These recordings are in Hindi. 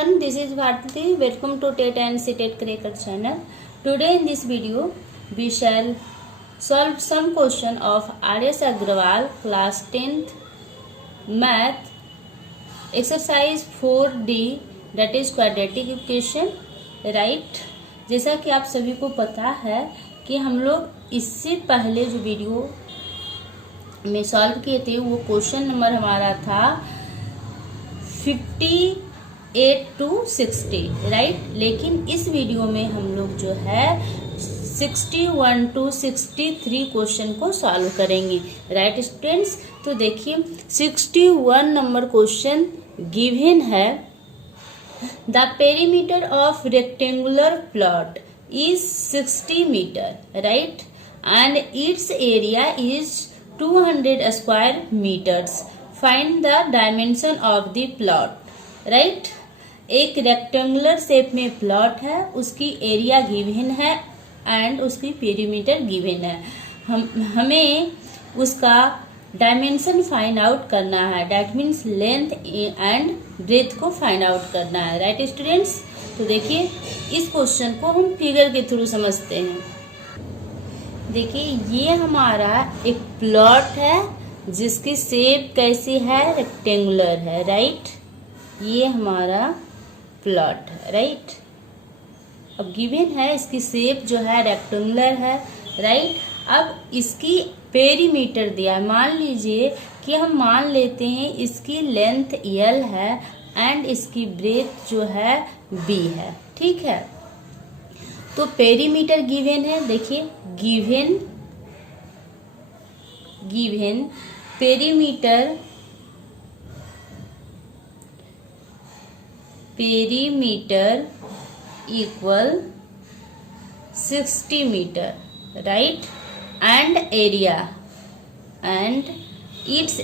everyone, this is Bharti. Welcome to TET and CTET Cracker channel. Today in this video, we shall solve some question of R.S. Agrawal class 10th math exercise 4D, that is quadratic equation, right? जैसा कि आप सभी को पता है कि हम लोग इससे पहले जो वीडियो में सॉल्व किए थे वो क्वेश्चन नंबर हमारा था 58 to 60, राइट। लेकिन इस वीडियो में हम लोग जो है 61 to 63 क्वेश्चन को सॉल्व करेंगे, राइट स्टूडेंट्स। तो देखिए 61 नंबर क्वेश्चन गिवन है, the perimeter of rectangular plot is 60 metre, right, and it's area is 200 square metres. Find the dimension of the plot, right. एक रेक्टेंगुलर शेप में प्लॉट है, उसकी एरिया गिवन है एंड उसकी पेरीमीटर गिवन है। हमें उसका डायमेंशन फाइंड आउट करना है, that means length and breadth को फाइंड आउट करना है, राइट स्टूडेंट्स। तो देखिए इस क्वेश्चन को हम फिगर के थ्रू समझते हैं। देखिए ये हमारा एक प्लॉट है जिसकी शेप कैसी है, रेक्टेंगुलर है, राइट। ये हमारा प्लॉट है, राइट। अब गिवन है इसकी शेप जो है रेक्टेंगुलर है, राइट। अब इसकी पेरीमीटर दिया है, मान लीजिए कि हम मान लेते हैं इसकी लेंथ L है एंड इसकी ब्रेथ जो है B है, ठीक है। तो पेरीमीटर गिवन है, देखिए given perimeter equal 60 metre, right, and area and it's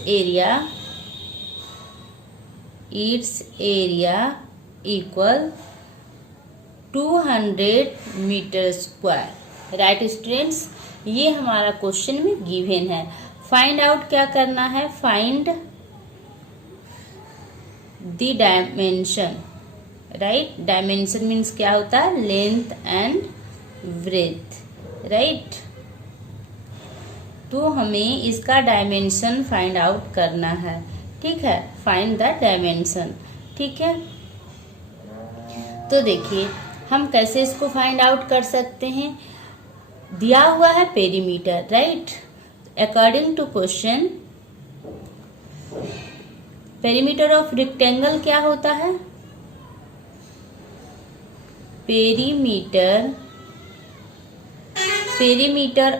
area equal 200 metre square, right students. ये हमारा क्वेश्चन में गिवन है। फाइंड आउट क्या करना है, find the dimension, right. Dimension means क्या होता है, लेंथ एंड ब्रेथ, राइट। तो हमें इसका डायमेंशन फाइंड आउट करना है, ठीक है। फाइंड द डायमेंशन, ठीक है। तो देखिए हम कैसे इसको फाइंड आउट कर सकते हैं। दिया हुआ है perimeter, right. According to question perimeter of rectangle क्या होता है, perimeter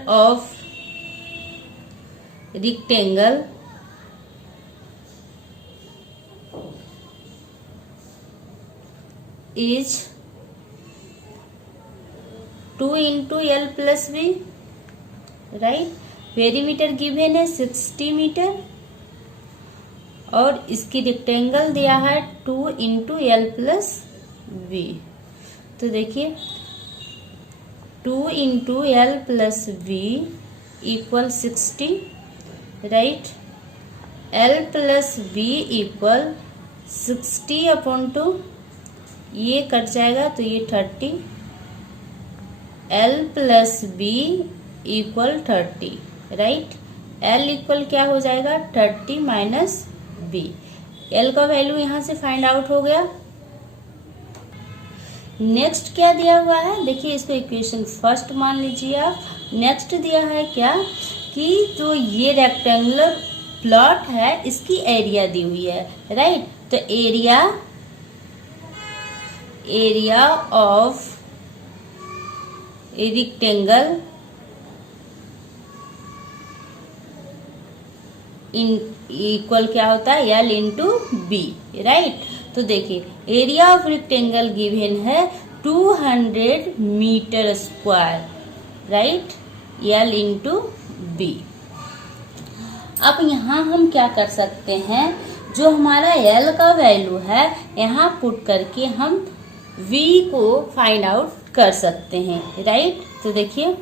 of rectangle is 2 into L plus B, right. Perimeter given है 60 मीटर और इसकी रेक्टेंगल दिया है 2 into L plus B। तो देखिए 2 into L plus B equal 60, right. L plus B equal 60/2, ये कट जाएगा तो ये 30, L plus B equal 30, right. L equal क्या हो जाएगा, 30 माइनस B। L का वैल्यू यहां से फाइंड आउट हो गया। नेक्स्ट क्या दिया हुआ है, देखिए इसको इक्वेशन फर्स्ट मान लीजिए आप। नेक्स्ट दिया है क्या कि जो ये रेक्टेंगुलर प्लॉट है इसकी एरिया दी हुई है, राइट। तो एरिया ऑफ रेक्टेंगल इक्वल क्या होता है, L into B, राइट। तो देखिए एरिया ऑफ रेक्टेंगल गिवन है 200 metre square, right, L into B। अब यहाँ हम क्या कर सकते हैं, जो हमारा L का वैल्यू है यहाँ पुट करके हम V को फाइंड आउट कर सकते हैं, राइट। तो देखिए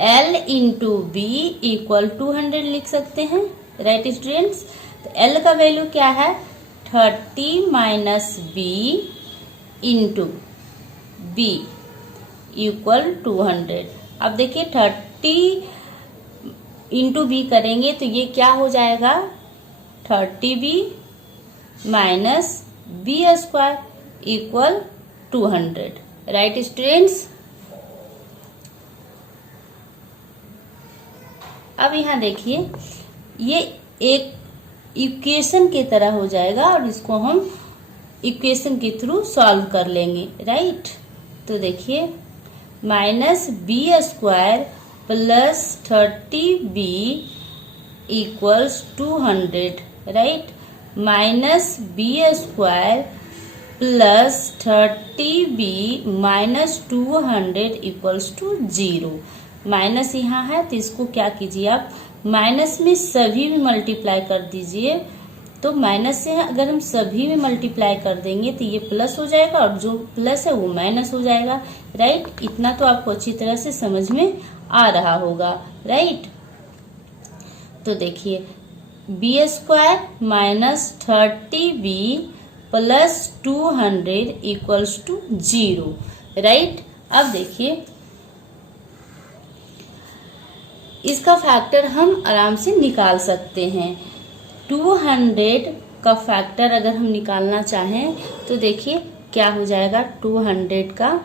L into B इक्वल 200 लिख सकते हैं, राइट स्टूडेंट्स। तो L का वैल्यू क्या है 30 minus b into b equal 200। अब देखिए 30 इंटू बी करेंगे तो ये क्या हो जाएगा 30b minus b square equal 200। Right students. अब यहाँ देखिए ये एक इक्वेशन की तरह हो जाएगा और इसको हम इक्वेशन के थ्रू सॉल्व कर लेंगे। राइट, तो देखिए minus b square plus 30b equals 200। Right, minus b square plus 30b minus 200 equals to 0। Minus यहाँ है तो इसको क्या कीजिए आप माइनस में सभी में मल्टीप्लाई कर दीजिए। तो माइनस से अगर हम सभी में मल्टीप्लाई कर देंगे तो ये प्लस हो जाएगा और जो प्लस है वो माइनस हो जाएगा। राइट, इतना तो आपको अच्छी तरह से समझ में आ रहा होगा। राइट, तो देखिए b square minus 30b plus 200 equals to 0। Right, अब देखिए इसका फैक्टर हम आराम से निकाल सकते हैं। 200 का फैक्टर अगर हम निकालना चाहें तो देखिए क्या हो जाएगा 200 का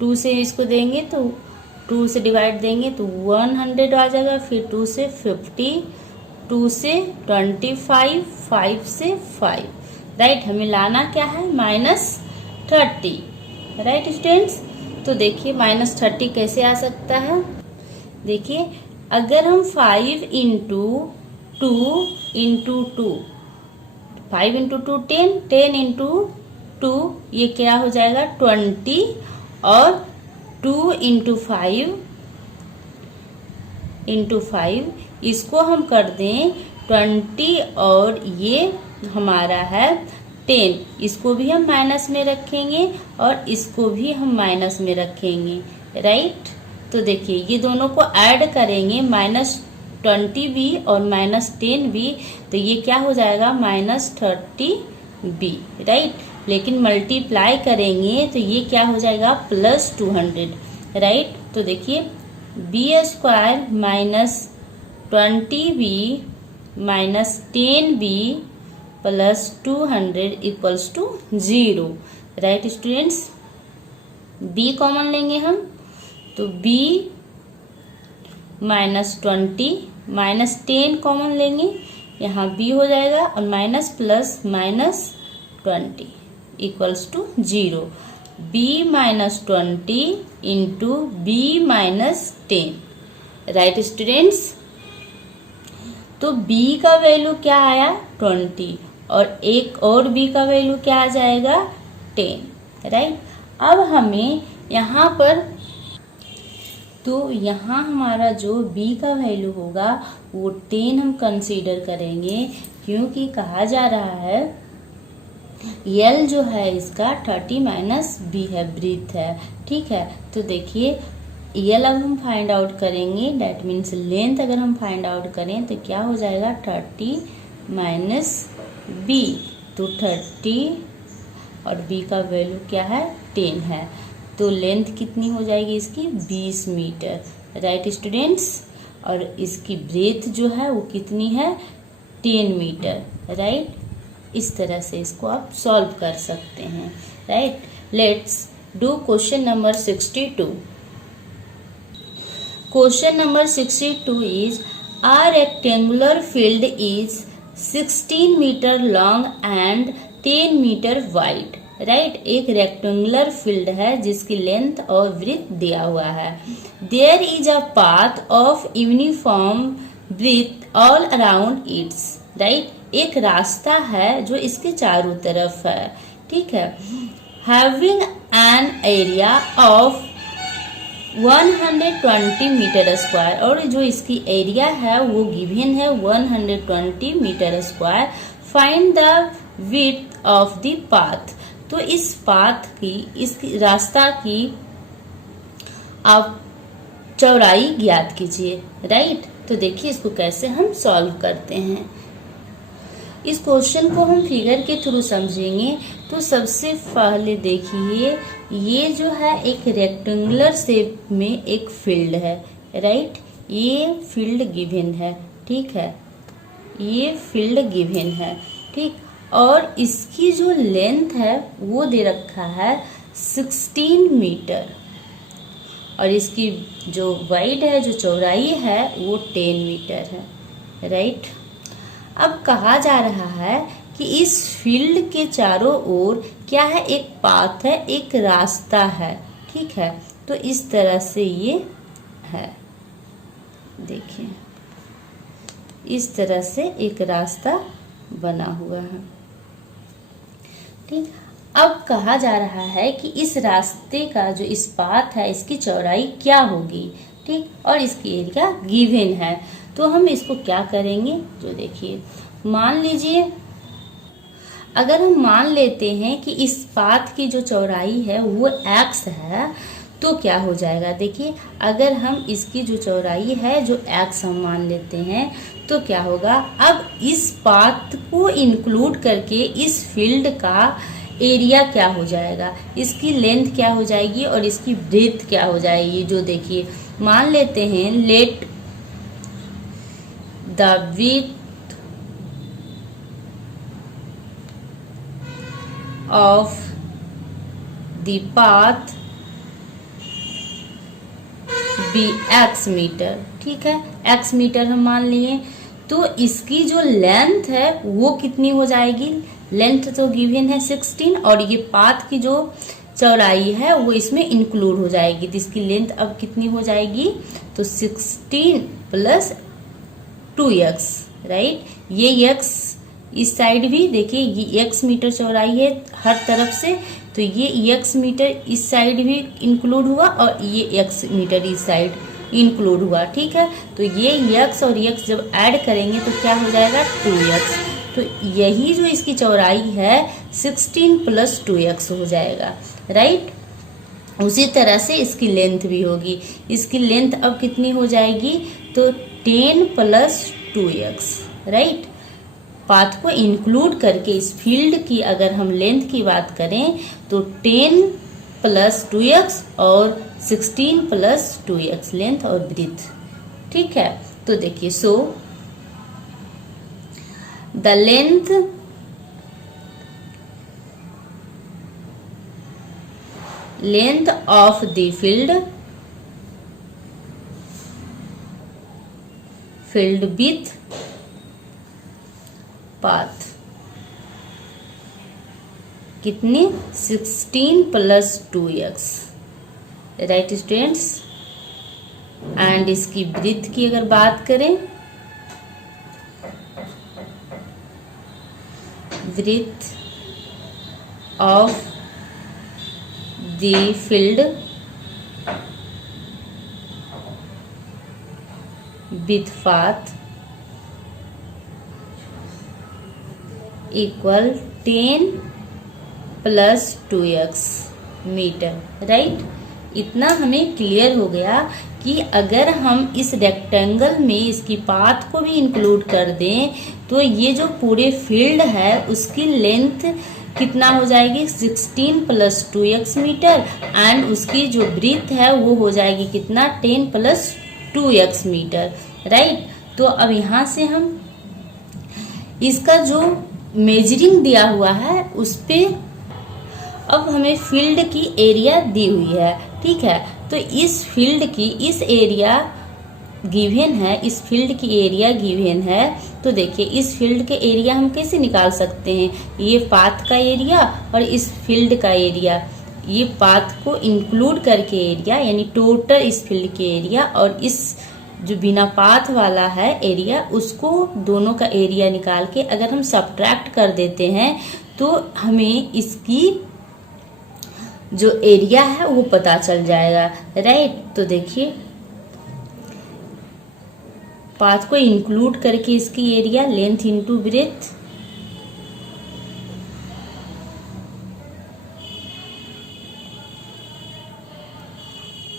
2 से इसको देंगे तो 2 से डिवाइड देंगे तो 100 आ जाएगा, फिर 2 से 50, 2 से 25, 5 से 5। राइट, हमें लाना क्या है -30। राइट स्टूडेंट्स, तो देखिए -30 कैसे आ सकता है। देखिए अगर हम 5 इंटू 2 इंटू 2 5 इंटू 2 10, 10 इंटू 2 ये क्या हो जाएगा 20 और 2 इंटू 5 इसको हम कर दें 20 और ये हमारा है 10, इसको भी हम माइनस में रखेंगे और इसको भी हम माइनस में रखेंगे। राइट, तो देखिए ये दोनों को ऐड करेंगे -20b और -10b तो ये क्या हो जाएगा -30b। राइट, लेकिन मल्टीप्लाई करेंगे तो ये क्या हो जाएगा +200। राइट, तो देखिए b square minus 20b minus 10b plus 200 equals to 0। Right students, b common लेंगे हम तो b -20 -10 कॉमन लेंगे, यहाँ b हो जाएगा और minus plus -20 equals to 0। b -20 into b -10। Right students, तो b का वैल्यू क्या आया 20 और एक और b का वैल्यू क्या आ जाएगा 10। राइट, अब हमें यहाँ पर तो यहाँ हमारा जो b का वैल्यू होगा वो 10 हम कंसीडर करेंगे, क्योंकि कहा जा रहा है L जो है इसका 30 माइनस b है, ब्रीथ है। ठीक है, तो देखिए L अब हम फाइंड आउट करेंगे, डेट मीन्स लेंथ अगर हम फाइंड आउट करें तो क्या हो जाएगा 30 माइनस b, तो 30 और b का वैल्यू क्या है 10 है, तो लेंथ कितनी हो जाएगी इसकी 20 मीटर। राइट स्टूडेंट्स, और इसकी ब्रेथ जो है वो कितनी है 10 मीटर। राइट, इस तरह से इसको आप सॉल्व कर सकते हैं। Right, let's do question number 62। Question number 62 is a rectangular field is 16 metre long and 10 metre wide. Right, एक रेक्टेंगुलर फील्ड है जिसकी लेंथ और ब्रीथ दिया हुआ है। There is a path of uniform breadth all around its. Right, एक रास्ता है जो इसके चारों तरफ है। ठीक है, having an area of 120 metre square, और जो इसकी एरिया है वो गिवन है 120 metre square. Find the width of the path. तो इस पाथ की, इस रास्ता की आप चौड़ाई ज्ञात कीजिए। राइट, तो देखिए इसको कैसे हम सॉल्व करते हैं। इस क्वेश्चन को हम फिगर के थ्रू समझेंगे। तो सबसे पहले देखिए, ये जो है एक रेक्टेंगुलर शेप में एक फील्ड है, राइट। ये फील्ड गिवन है, ठीक है, ये फील्ड गिवन है, ठीक। और इसकी जो लेंथ है वो दे रखा है 16 मीटर, और इसकी जो वाइड है, जो चौड़ाई है, वो 10 मीटर है, राइट। अब कहा जा रहा है कि इस फील्ड के चारों ओर क्या है, एक पाथ है, एक रास्ता है, ठीक है। तो इस तरह से ये है, देखिए इस तरह से एक रास्ता बना हुआ है, ठीक। अब कहा जा रहा है कि इस रास्ते का जो इस पाथ है, इसकी चौड़ाई क्या होगी, ठीक, और इसकी एरिया गिवन है। तो हम इसको क्या करेंगे, जो देखिए, मान लीजिए अगर हम मान लेते हैं कि इस पाथ की जो चौड़ाई है वो x है, तो क्या हो जाएगा, देखिए अगर हम इसकी जो चौड़ाई है जो x हम मान लेते हैं, तो क्या होगा, अब इस पाथ को इंक्लूड करके इस फील्ड का एरिया क्या हो जाएगा, इसकी लेंथ क्या हो जाएगी और इसकी ब्रेथ क्या हो जाएगी। जो देखिए, मान लेते हैं, let the breadth of the path be x metre, ठीक है, x मीटर हम मान लिए। तो इसकी जो लेंथ है वो कितनी हो जाएगी, लेंथ तो गिवन है 16, और ये पाथ की जो चौड़ाई है वो इसमें इंक्लूड हो जाएगी। तो इसकी लेंथ अब कितनी हो जाएगी, तो 16 प्लस 2x, राइट। ये x इस साइड भी देखिए, ये x मीटर चौड़ाई है हर तरफ से, तो ये x मीटर इस साइड भी इंक्लूड हुआ और ये x मीटर इस साइड इंक्लूड हुआ, ठीक है। तो ये x और x जब ऐड करेंगे तो क्या हो जाएगा, 2x। तो यही जो इसकी चौड़ाई है 16 प्लस 2x हो जाएगा, राइट। उसी तरह से इसकी लेंथ भी होगी, इसकी लेंथ अब कितनी हो जाएगी, तो 10 प्लस 2x, राइट। पाथ को इंक्लूड करके इस फील्ड की अगर हम लेंथ की बात करें तो 10 प्लस 2x और 16 प्लस 2x लेंथ और ब्रीथ, ठीक है। तो देखिए, so the length of the field with path कितनी, 16 plus 2x, right students. And इसकी ब्रीथ की अगर बात करें, breadth of the field with path equal 10 plus 2x metre, right. इतना हमें क्लियर हो गया कि अगर हम इस रेक्टेंगल में इसकी पाथ को भी इंक्लूड कर दें तो ये जो पूरे फील्ड है उसकी लेंथ कितना हो जाएगी, 16 प्लस 2x मीटर, एंड उसकी जो ब्रीथ है वो हो जाएगी कितना, 10 प्लस 2x मीटर, राइट। तो अब यहाँ से हम इसका जो मेजरिंग दिया हुआ है उस पे अब हमें फील्ड की एरिया दी हुई है, ठीक है। तो इस फील्ड की इस एरिया गिवन है, इस फील्ड की एरिया गिवन है। तो देखिए, इस फील्ड के एरिया हम कैसे निकाल सकते हैं, ये पाथ का एरिया और इस फील्ड का एरिया, ये पाथ को इंक्लूड करके एरिया, यानी टोटल इस फील्ड के एरिया, और इस जो बिना पाथ वाला है एरिया, उसको दोनों का एरिया निकाल के अगर हम सब्ट्रैक्ट कर देते हैं तो हमें इसकी जो एरिया है वो पता चल जाएगा, राइट। तो देखिए, पाथ को इंक्लूड करके इसकी एरिया, लेंथ इनटू ब्रेथ,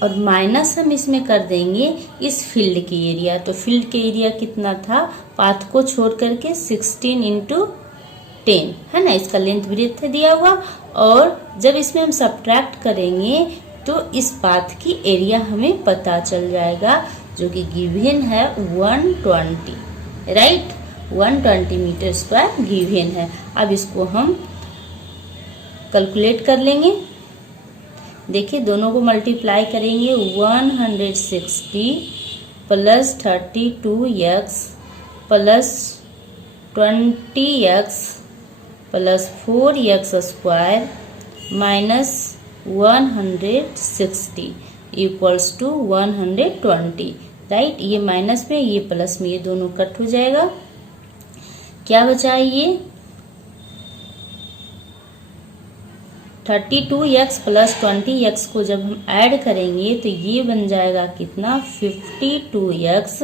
और माइनस हम इसमें कर देंगे इस फील्ड के एरिया। तो फील्ड के एरिया कितना था, पाथ को छोड़ करके 16 इंटू 10 है ना, इसका लेंथ ब्रेथ दिया हुआ। और जब इसमें हम सब्ट्रैक्ट करेंगे तो इस पाथ की एरिया हमें पता चल जाएगा, जो कि गिवन है 120, राइट। 120 मीटर स्क्वायर गिवन है। अब इसको हम कैलकुलेट कर लेंगे। देखिए दोनों को मल्टीप्लाई करेंगे, 160 plus 32x plus 20x plus 4x square minus 160 equals to 120, right. ये माइनस में ये प्लस में, ये दोनों कट हो जाएगा। क्या बचा ये 32x प्लस 20x को जब हम ऐड करेंगे तो ये बन जाएगा कितना, 52x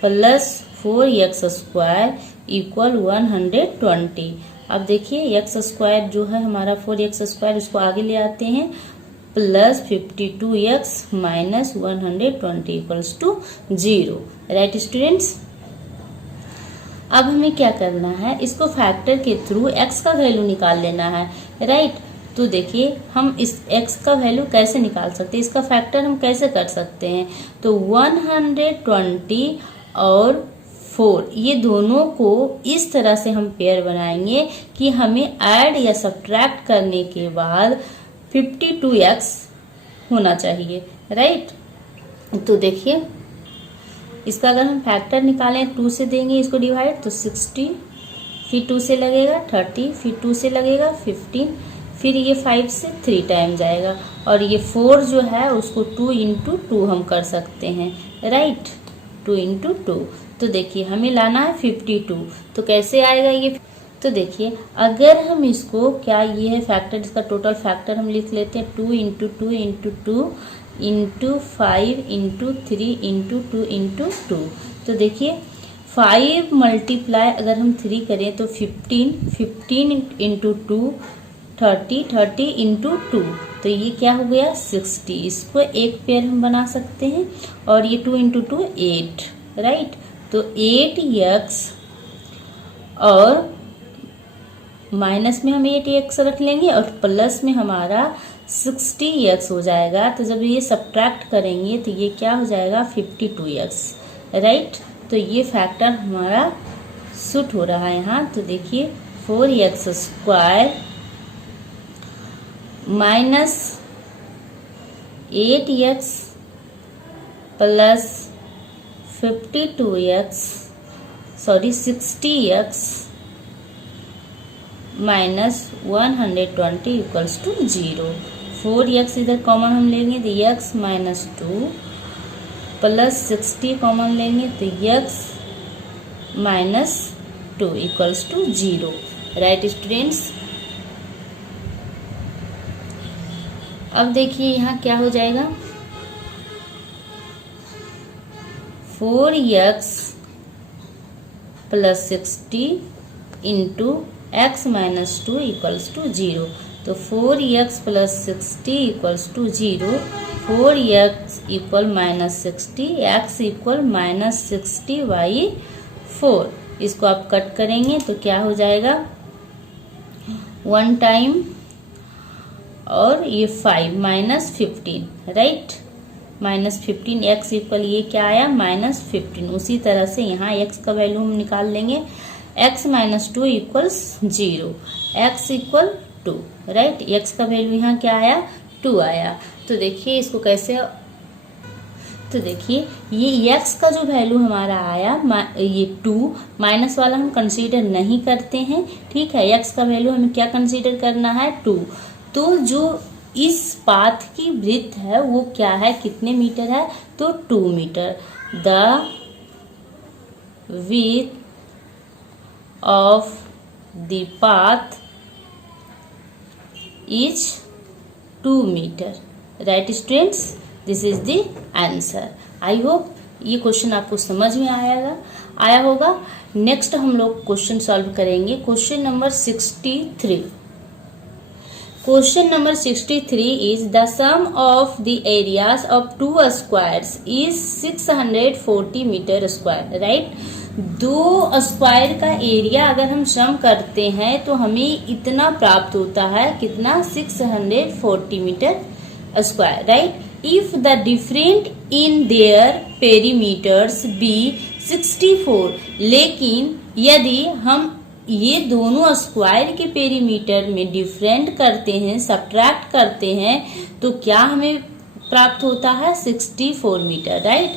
plus 4x square equal 120। अब देखिए x स्क्वायर जो है हमारा 4x स्क्वायर, इसको आगे ले आते हैं, plus 52x minus 120 equals to 0, right students. अब हमें क्या करना है, इसको फैक्टर के थ्रू x का वैल्यू निकाल लेना है, राइट। तो देखिए हम इस x का वैल्यू कैसे निकाल सकते हैं, इसका फैक्टर हम कैसे कर सकते हैं। तो 120 और 4 ये दोनों को इस तरह से हम पेयर बनाएंगे कि हमें ऐड या सब्ट्रैक्ट करने के बाद 52x होना चाहिए, राइट। तो देखिए इसका अगर हम फैक्टर निकालें, 2 से देंगे इसको डिवाइड, तो 60, फिर 2 से लगेगा 30, फिर 2 से लगेगा 15, फिर ये 5 से 3 टाइम जाएगा, और ये 4 जो है उसको 2 इंटू 2 हम कर सकते हैं, राइट। 2 इंटू 2, तो देखिए हमें लाना है 52। तो कैसे आएगा ये, तो देखिए अगर हम इसको, क्या ये है फैक्टर, इसका टोटल फैक्टर हम लिख लेते हैं, 2 into 2 into 2 into 5 into 3 into 2 into 2। तो देखिए 5 मल्टीप्लाई अगर हम 3 करें तो 15 इंटू 2 30 इंटू 2, तो ये क्या हो गया 60। इसको एक पेयर हम बना सकते हैं, और ये 2 इंटू 2 8, राइट। तो 8x और माइनस में हम 8x रख लेंगे और प्लस में हमारा 60x हो जाएगा। तो जब ये सब्ट्रैक्ट करेंगे तो ये क्या हो जाएगा 52x, राइट। तो ये फैक्टर हमारा सूट हो रहा है यहाँ। तो देखिए 4x square minus 8x plus 60x minus 120 equals to 0। 4x इधर कॉमन हम लेंगे तो x माइनस 2 प्लस 60 कॉमन लेंगे तो x minus 2 equals to 0, right students. अब देखिए यहाँ क्या हो जाएगा, 4x plus 60 into x minus 2 equals to 0। तो 4x plus 60 equals to 0, 4x equal minus 60, x equal minus 60/4। इसको आप कट करेंगे तो क्या हो जाएगा 1 टाइम और ये 5 minus 15, right. Minus 15, x equal ये क्या आया -15। उसी तरह से यहाँ x का वैल्यू हम निकाल लेंगे, x minus 2 equals 0, x equal 2, right. x का वैल्यू यहाँ क्या आया 2 आया। तो देखिए इसको कैसे, तो देखिए ये x का जो वैल्यू हमारा आया ये 2, माइनस वाला हम कंसीडर नहीं करते हैं, ठीक है। x का वैल्यू हमें क्या कंसीडर करना है 2। तो जो इस पाथ की ब्रीथ है वो क्या है, कितने मीटर है, तो 2 metre. The width of the path is 2 meter, right students, this is the answer। I hope ये क्वेश्चन आपको समझ में आया होगा। नेक्स्ट हम लोग क्वेश्चन सॉल्व करेंगे, question number 63। Question number 63 is the sum of the areas of two squares is 640 meter square, right? दो स्क्वायर का एरिया अगर हम सम करते हैं तो हमें इतना प्राप्त होता है, कितना? 640 metre square, right? If the different in their perimeters be 64, लेकिन यदि हम ये दोनों स्क्वायर के पेरीमीटर में डिफरेंट करते हैं, सब्ट्रैक्ट करते हैं, तो क्या हमें प्राप्त होता है? 64 metre, right?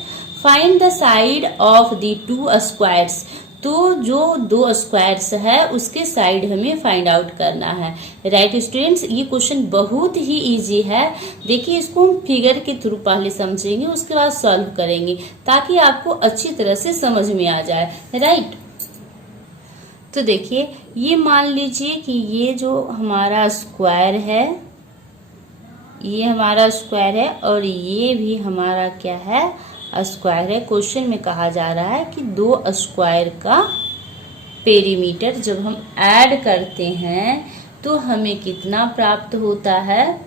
Find the side of the two squares, तो जो दो स्क्वायर्स है उसके साइड हमें फाइंड आउट करना है, राइट स्टूडेंट्स? ये क्वेश्चन बहुत ही इजी है। देखिए, इसको हम फिगर के थ्रू पहले समझेंगे, उसके बाद सॉल्व करेंगे ताकि आपको अच्छी तरह से समझ में आ जाए, राइट? तो देखिए, ये मान लीजिए कि ये जो हमारा स्क्वायर है, ये हमारा स्क्वायर है और ये भी हमारा क्या है? स्क्वायर है। क्वेश्चन में कहा जा रहा है कि दो स्क्वायर का पेरीमीटर जब हम ऐड करते हैं तो हमें कितना प्राप्त होता है?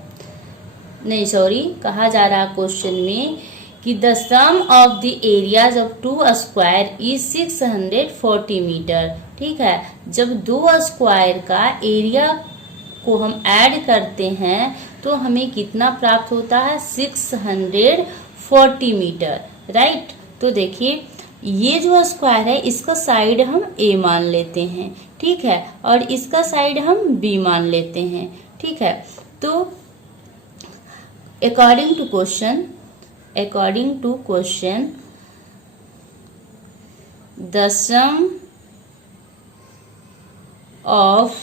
नहीं, सॉरी, कहा जा रहा है क्वेश्चन में कि the sum of the areas of two square is 640 metre, ठीक है? जब दो स्क्वायर का एरिया को हम ऐड करते हैं तो हमें कितना प्राप्त होता है? 640 मीटर, राइट? तो देखिए, ये जो स्क्वायर है इसका साइड हम ए मान लेते हैं, ठीक है? और इसका साइड हम बी मान लेते हैं, ठीक है? तो according to question the sum of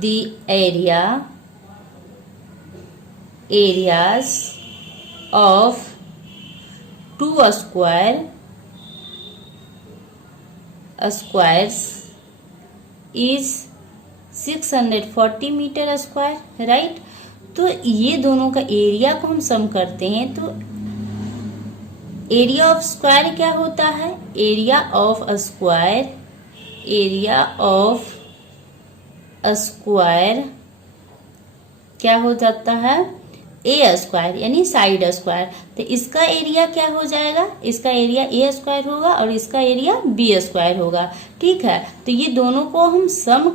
the areas of two squares is 640 metre square, right? तो ये दोनों का एरिया को हम सम करते हैं तो एरिया ऑफ स्क्वायर क्या होता है? एरिया ऑफ स्क्वायर क्या हो जाता है? ए स्क्वायर, यानी साइड स्क्वायर। तो इसका एरिया क्या हो जाएगा? इसका एरिया ए स्क्वायर होगा और इसका एरिया बी स्क्वायर होगा, ठीक है? तो ये दोनों को हम सम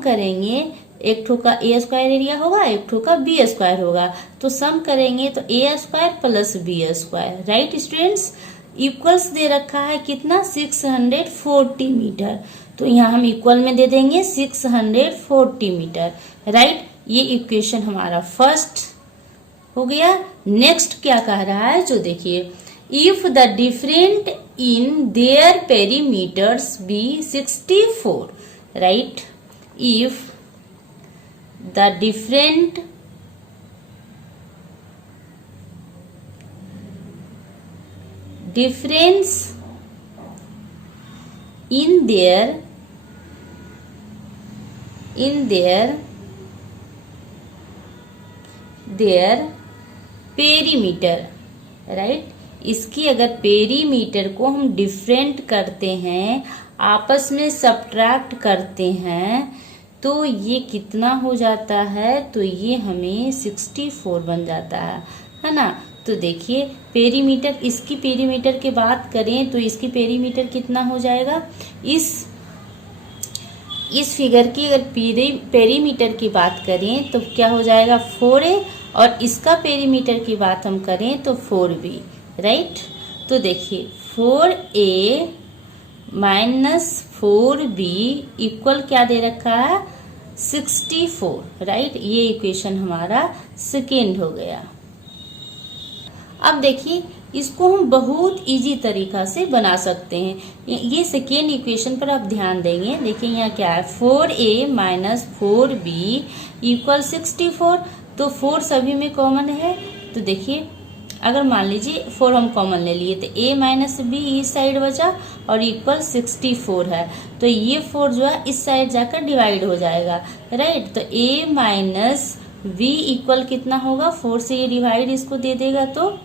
करेंगे, एक ठो का ए स्क्वायर एरिया होगा, एक ठो का बी स्क्वायर होगा। तो सम करेंगे तो a square plus b square, right students? Equals दे रखा है कितना? 640 मीटर। तो यहाँ हम इक्वल में दे देंगे 640 मीटर, राइट? ये इक्वेशन हमारा फर्स्ट हो गया। नेक्स्ट क्या कह रहा है, जो देखिए, if the different in their perimeters be 64, right? If the different difference in their perimeter, right? इसकी अगर पेरीमीटर को हम डिफरेंट करते हैं, आपस में सब्ट्रैक्ट करते हैं, तो ये कितना हो जाता है? तो ये हमें 64 बन जाता है ना? तो देखिए, पेरीमीटर, इसकी पेरीमीटर की बात करें तो इसकी पेरीमीटर कितना हो जाएगा? इस फिगर की अगर पेरीमीटर की बात करें तो क्या हो जाएगा? 4a, और इसका पेरीमीटर की बात हम करें तो 4b, राइट? तो देखिए, 4a माइनस 4b इक्वल क्या दे रखा है? 64, राइट? ये इक्वेशन हमारा सेकेंड हो गया। अब देखिए, इसको हम बहुत इजी तरीका से बना सकते हैं। ये सेकेंड इक्वेशन पर आप ध्यान देंगे। देखिए यहाँ क्या है? 4a minus 4b equal 64। तो 4 सभी में कॉमन है। तो देखिए, अगर मान लीजिए 4 हम कॉमन ले लिए तो a माइनस b इस साइड बचा और इक्वल 64 है। तो ये 4 जो है इस साइड जाकर डिवाइड हो जाएगा, राइट? तो a माइनस b इक्वल कितना होगा? 4 से ये डिवाइड इसको दे देगा तो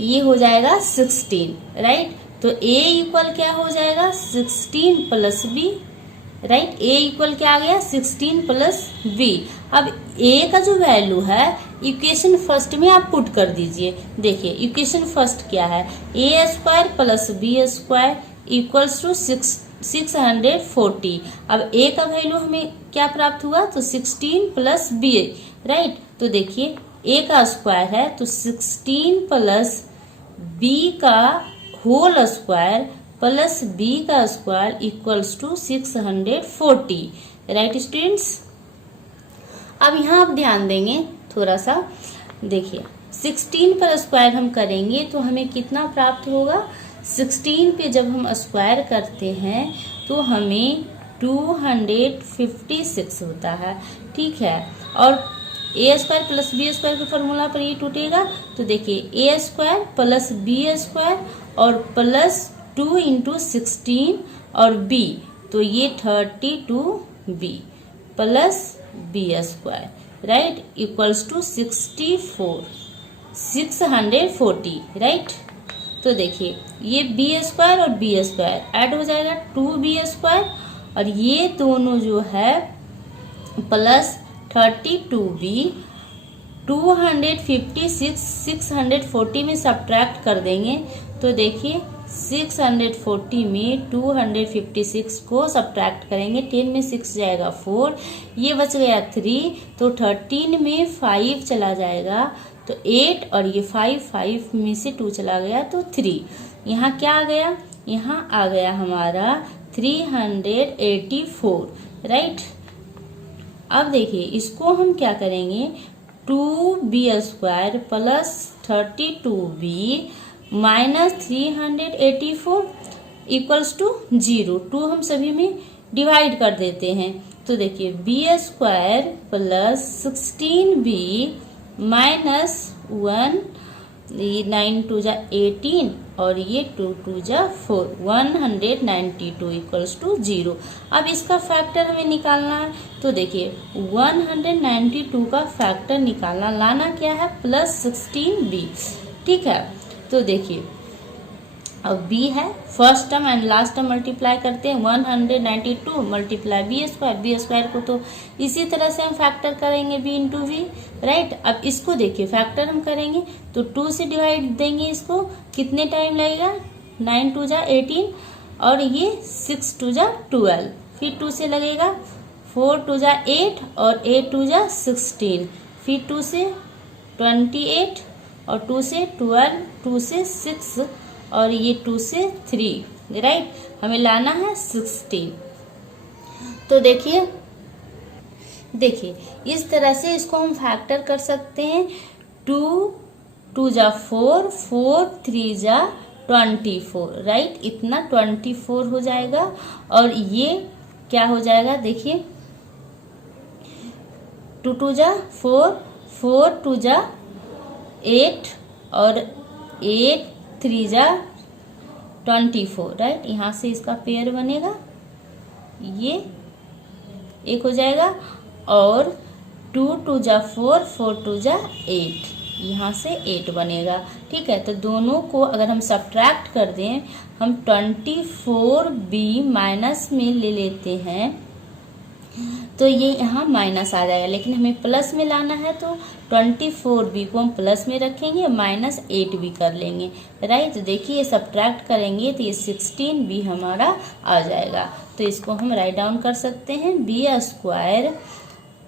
ये हो जाएगा 16, राइट? तो a इक्वल क्या हो जाएगा 16 plus b, right. a equal क्या आ गया 16 प्लस b। अब a का जो वैल्यू है इक्वेशन फर्स्ट में आप पुट कर दीजिए। देखिए इक्वेशन फर्स्ट क्या है, a square plus b square equals to 640। अब a का वैल्यू हमें क्या प्राप्त हुआ, तो 16 प्लस b, राइट। तो देखिए a का स्क्वायर है तो 16 प्लस b का होल स्क्वायर प्लस b का square equals to 640, right students. अब यहाँ आप ध्यान देंगे थोड़ा सा, देखिए 16 पर स्क्वायर हम करेंगे तो हमें कितना प्राप्त होगा, 16 पे जब हम स्क्वायर करते हैं तो हमें 256 होता है, ठीक है। और a square plus b square के फॉर्मूला पर ये टूटेगा, तो देखिए a square plus b square और प्लस 2 इंटू 16 और b, तो ये 32b plus b square, right, equals to 640, right. तो देखिए ये बी स्क्वायर और बी स्क्वायर ऐड हो जाएगा 2b स्क्वायर, और ये दोनों जो है प्लस 32b 256 640 में सब्ट्रैक्ट कर देंगे तो देखिए 640 में 256 को सब्ट्रैक्ट करेंगे, 10 में 6 जाएगा 4, ये बच गया 3, तो 13 में 5 चला जाएगा तो 8, और ये 5 में से 2 चला गया तो 3। यहाँ क्या आ गया, यहाँ आ गया हमारा 384, राइट। अब देखिए इसको हम क्या करेंगे, 2b square plus 32b minus 384 equals to 0, 2 हम सभी में डिवाइड कर देते हैं, तो देखिए b square plus 16b minus 1, 9 2 जा 18 और ये 2 2 जा 4, 192 इक्वल्स टू 0। अब इसका फैक्टर हमें निकालना है, तो देखिए 192 का फैक्टर निकालना, लाना क्या है प्लस 16b, ठीक है। तो देखिए अब b है, first term and last term multiply करते हैं, 192 मल्टीप्लाई बी स्क्वायर को तो इसी तरह से हम फैक्टर करेंगे b इंटू वी, राइट। अब इसको देखिए फैक्टर हम करेंगे तो 2 से डिवाइड देंगे, इसको कितने टाइम लगेगा, 9 2 जा 18 और ये 6 2 जा 12, फिर 2 से लगेगा 4 2 जा 8 और 8 2 जा 16, फिर 2 से 28 और 2 से 12, 2 से 6 और ये 2 से 3, राइट। हमें लाना है 16। तो देखिए इस तरह से इसको हम फैक्टर कर सकते हैं, 2 2 जा 4, 4 3 जा 24, राइट, इतना 24 हो जाएगा। और ये क्या हो जाएगा, देखिए 2 2 जा 4, 4 2 जा 8 और 8 3 जा 24, राइट। यहाँ से इसका पेयर बनेगा, ये एक हो जाएगा, और 2 2 जा 4, 4 2 जा 8, यहाँ से 8 बनेगा, ठीक है। तो दोनों को अगर हम सब्ट्रैक्ट कर दें, हम 24b माइनस में ले लेते हैं तो ये यहाँ माइनस आ जाएगा, लेकिन हमें प्लस में लाना है तो 24b को हम प्लस में रखेंगे, माइनस 8 भी कर लेंगे, राइट। तो देखिए सब्ट्रैक्ट करेंगे तो ये 16b हमारा आ जाएगा। तो इसको हम राइट डाउन कर सकते हैं, b square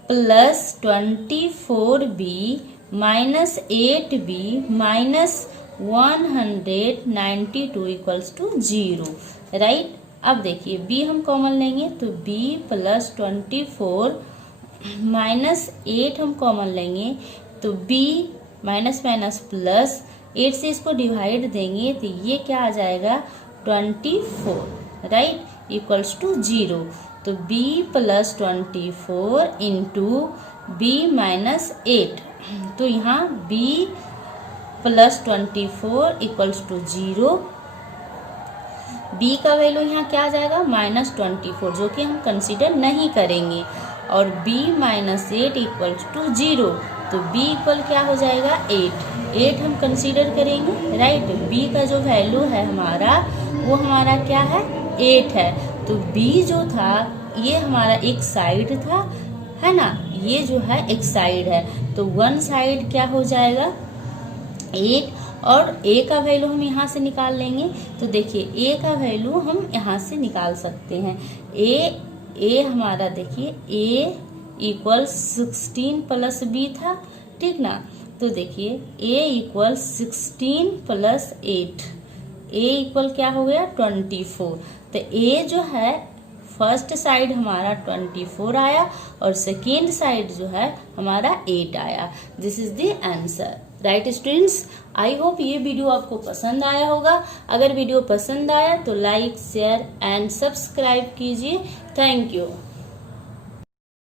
plus 24b minus 8b minus 192 equals to 0, right. अब देखिए b हम कॉमन लेंगे तो b प्लस 24 माइनस 8 हम कॉमन लेंगे तो b माइनस माइनस प्लस 8 से इसको डिवाइड देंगे तो ये क्या आ जाएगा 24, राइट, इक्वल्स टू 0। तो b plus 24 into b minus 8, तो यहाँ b plus 24 equals to 0, b का वैल्यू यहाँ क्या आ जाएगा -24, जो कि हम कंसीडर नहीं करेंगे, और b माइनस 8 इक्वल्स टू 0, तो b इक्वल क्या हो जाएगा 8 हम कंसीडर करेंगे, राइट। b का जो वैल्यू है हमारा वो हमारा क्या है 8 है। तो बी जो था ये हमारा एक साइड था, है ना, ये जो है एक साइड है, तो वन साइड क्या हो जाएगा 8, और ए का वैल्यू हम यहाँ से निकाल लेंगे। तो देखिए ए का वैल्यू हम यहाँ से निकाल सकते हैं। ए हमारा देखिए ए इक्वल 16 प्लस बी था, ठीक ना। तो देखिए ए इक्वल 16 प्लस 8, ए इक्वल क्या हो गया 24। तो ए जो है फर्स्ट साइड हमारा 24 आया और सेकेंड साइड जो है हमारा 8 आया। This is the answer. Right students, I hope ये वीडियो आपको पसंद आया होगा। अगर वीडियो पसंद आया तो लाइक शेयर एंड सब्सक्राइब कीजिए। Thank you.